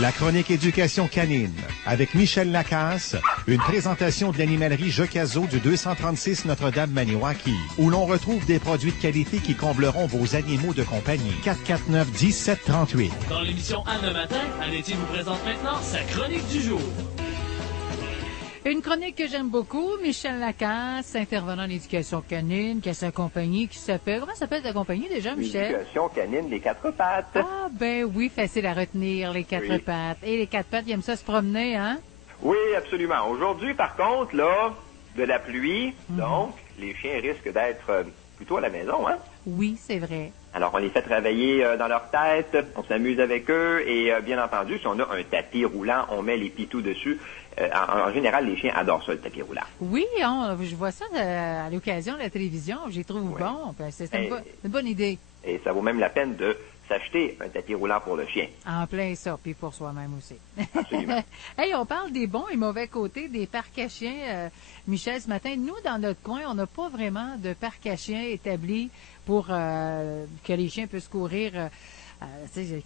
La chronique éducation canine avec Michel Lacasse, une présentation de l'animalerie Jocazo du 236 Notre-Dame-Maniwaki, où l'on retrouve des produits de qualité qui combleront vos animaux de compagnie. 449-1738. Dans l'émission Anne le matin, Anne-Étienne vous présente maintenant sa chronique du jour. Une chronique que j'aime beaucoup, Michel Lacasse, intervenant en éducation canine, qui a sa compagnie qui s'appelle... Comment s'appelle ta compagnie déjà, Michel? Éducation canine, les quatre pattes. Ah, ben oui, facile à retenir, les quatre pattes. Et les quatre pattes, ils aiment ça se promener, hein? Oui, absolument. Aujourd'hui, par contre, là, de la pluie, donc, les chiens risquent d'être plutôt à la maison, hein? Oui, c'est vrai. Alors, on les fait travailler dans leur tête, on s'amuse avec eux, et bien entendu, si on a un tapis roulant, on met les pitous dessus. En général, les chiens adorent ça, le tapis roulant. Oui, je vois ça à l'occasion de la télévision, j'y trouve bon. C'est une bonne idée. Et ça vaut même la peine de s'acheter un tapis roulant pour le chien. En plein ça, puis pour soi-même aussi. Absolument. Hey, on parle des bons et mauvais côtés des parcs à chiens. Michel, ce matin, nous, dans notre coin, on n'a pas vraiment de parc à chiens établi pour que les chiens puissent courir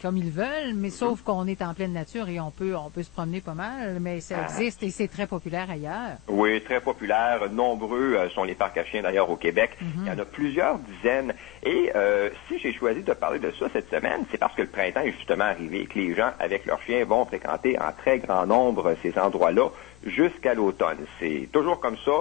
comme ils veulent, mais sauf qu'on est en pleine nature et on peut se promener pas mal, mais ça existe et c'est très populaire ailleurs. Oui, très populaire. Nombreux sont les parcs à chiens d'ailleurs au Québec. Il y en a plusieurs dizaines. Et si j'ai choisi de parler de ça cette semaine, c'est parce que le printemps est justement arrivé et que les gens, avec leurs chiens, vont fréquenter en très grand nombre ces endroits-là jusqu'à l'automne. C'est toujours comme ça.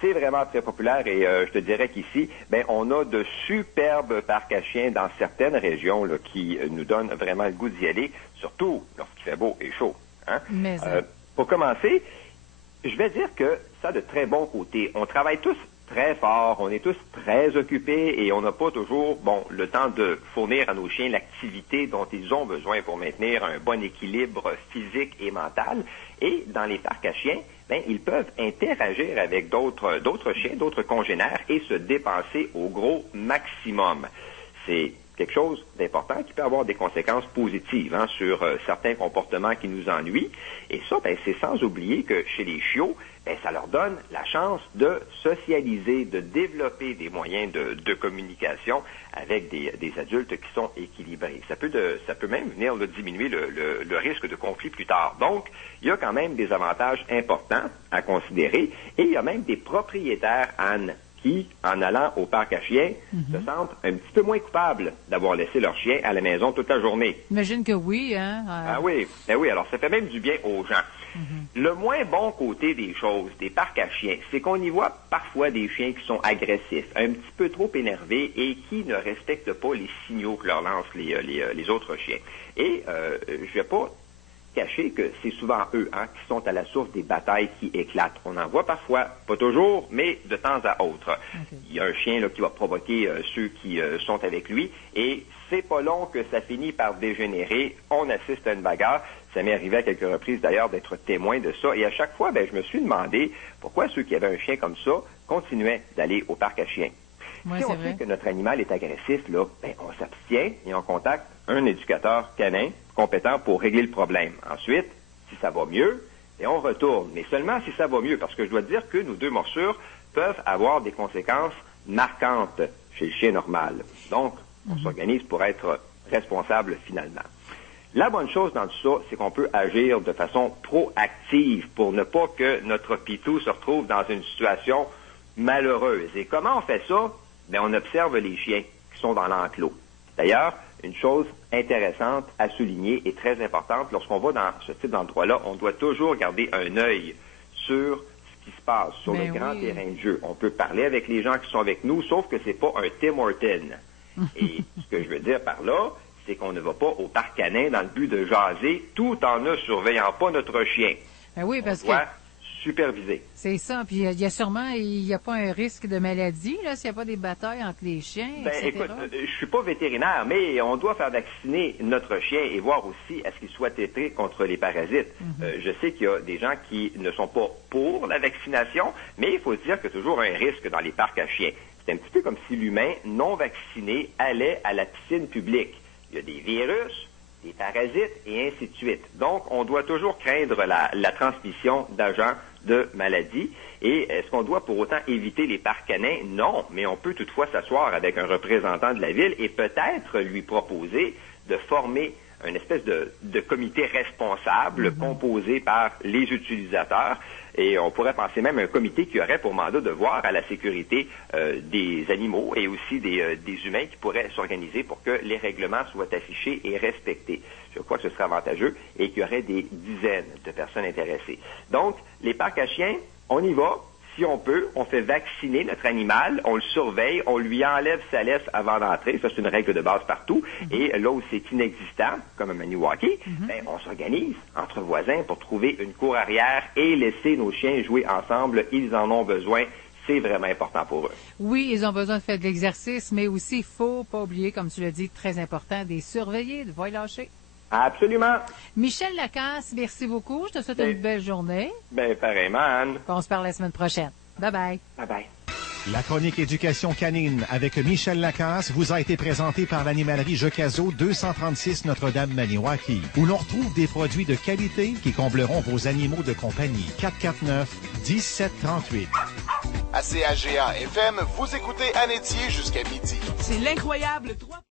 C'est vraiment très populaire et je te dirais qu'ici, on a de superbes parcs à chiens dans certaines régions là, qui nous donnent vraiment le goût d'y aller, surtout lorsqu'il fait beau et chaud. Hein? Pour commencer, je vais dire que ça a de très bons côtés. On travaille tous très fort, on est tous très occupés et on n'a pas toujours le temps de fournir à nos chiens l'activité dont ils ont besoin pour maintenir un bon équilibre physique et mental. Et dans les parcs à chiens, ils peuvent interagir avec d'autres chiens, d'autres congénères et se dépenser au gros maximum. C'est quelque chose d'important qui peut avoir des conséquences positives sur certains comportements qui nous ennuient. Et ça, c'est sans oublier que chez les chiots, ça leur donne la chance de socialiser, de développer des moyens de communication avec des adultes qui sont équilibrés. Ça peut même venir diminuer le risque de conflit plus tard. Donc, il y a quand même des avantages importants à considérer et il y a même des propriétaires, Anne, qui, en allant au parc à chiens, se sentent un petit peu moins coupables d'avoir laissé leur chien à la maison toute la journée. J'imagine que oui, hein? Ah oui, alors ça fait même du bien aux gens. Le moins bon côté des choses, des parcs à chiens, c'est qu'on y voit parfois des chiens qui sont agressifs, un petit peu trop énervés et qui ne respectent pas les signaux que leur lancent les autres chiens. Et je vais pas cacher que c'est souvent eux qui sont à la source des batailles qui éclatent. On en voit parfois, pas toujours, mais de temps à autre. Il y a un chien là, qui va provoquer ceux qui sont avec lui et c'est pas long que ça finit par dégénérer. On assiste à une bagarre. Ça m'est arrivé à quelques reprises d'ailleurs d'être témoin de ça. Et à chaque fois, je me suis demandé pourquoi ceux qui avaient un chien comme ça continuaient d'aller au parc à chiens. Si on sait que notre animal est agressif, là, on s'abstient et on contacte un éducateur canin compétent pour régler le problème. Ensuite, si ça va mieux, on retourne. Mais seulement si ça va mieux, parce que je dois dire que nos 2 morsures peuvent avoir des conséquences marquantes chez le chien normal. Donc, on s'organise pour être responsable finalement. La bonne chose dans tout ça, c'est qu'on peut agir de façon proactive pour ne pas que notre pitou se retrouve dans une situation malheureuse. Et comment on fait ça? On observe les chiens qui sont dans l'enclos. D'ailleurs, une chose intéressante à souligner et très importante, lorsqu'on va dans ce type d'endroit-là, on doit toujours garder un œil sur ce qui se passe sur le grand terrain de jeu. On peut parler avec les gens qui sont avec nous, sauf que c'est pas un Tim Horton. Et ce que je veux dire par là, c'est qu'on ne va pas au parc canin dans le but de jaser tout en ne surveillant pas notre chien. Parce que superviser. C'est ça. Puis il n'y a pas un risque de maladie là s'il n'y a pas des batailles entre les chiens, etc. Écoute, je suis pas vétérinaire, mais on doit faire vacciner notre chien et voir aussi à ce qu'il soit traité contre les parasites. Je sais qu'il y a des gens qui ne sont pas pour la vaccination, mais il faut se dire qu'il y a toujours un risque dans les parcs à chiens. C'est un petit peu comme si l'humain non vacciné allait à la piscine publique. Il y a des virus, des parasites et ainsi de suite. Donc, on doit toujours craindre la transmission d'agents de maladies. Et est-ce qu'on doit pour autant éviter les parcs canins? Non, mais on peut toutefois s'asseoir avec un représentant de la ville et peut-être lui proposer de former une espèce de comité responsable composé par les utilisateurs. Et on pourrait penser même à un comité qui aurait pour mandat de voir à la sécurité des animaux et aussi des humains qui pourraient s'organiser pour que les règlements soient affichés et respectés. Je crois que ce serait avantageux et qu'il y aurait des dizaines de personnes intéressées. Donc, les parcs à chiens, on y va. Si on peut, on fait vacciner notre animal, on le surveille, on lui enlève sa laisse avant d'entrer. Ça, c'est une règle de base partout. Et là où c'est inexistant, comme à Maniwaki, on s'organise entre voisins pour trouver une cour arrière et laisser nos chiens jouer ensemble. Ils en ont besoin. C'est vraiment important pour eux. Oui, ils ont besoin de faire de l'exercice, mais aussi, il ne faut pas oublier, comme tu l'as dit, très important, de les surveiller, de ne pas les lâcher. Absolument. Michel Lacasse, merci beaucoup. Je te souhaite une belle journée. Bien, pareillement, Anne. On se parle la semaine prochaine. Bye-bye. Bye-bye. La chronique éducation canine avec Michel Lacasse vous a été présentée par l'animalerie Jocazo 236 Notre-Dame-Maniwaki, où l'on retrouve des produits de qualité qui combleront vos animaux de compagnie. 449-1738. À CAGA FM, vous écoutez Anne Etier jusqu'à midi. C'est l'incroyable 3...